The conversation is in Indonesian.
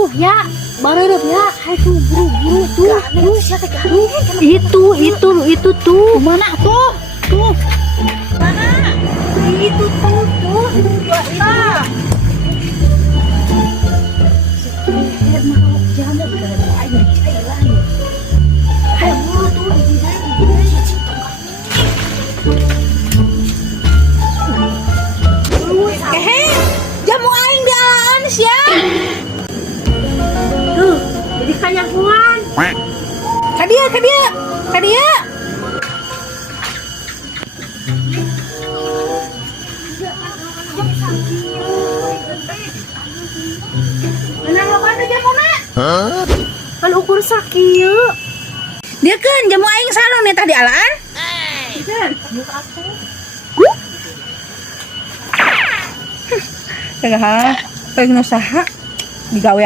tuh ya, bareureut ya. Hai tuh buru-buru tuh. Itu tuh. Mana tuh? Tuh. Mana? Itu tuh. Nah. Jamu aing daan sia. Tuh, jadi kanyakuan. Kadia. Mana lo kan jamuna? Kan ukur sakieu. Dia kan jamu aing sareng nih tadi alaan. Kan, Tengah, pengen usaha digawean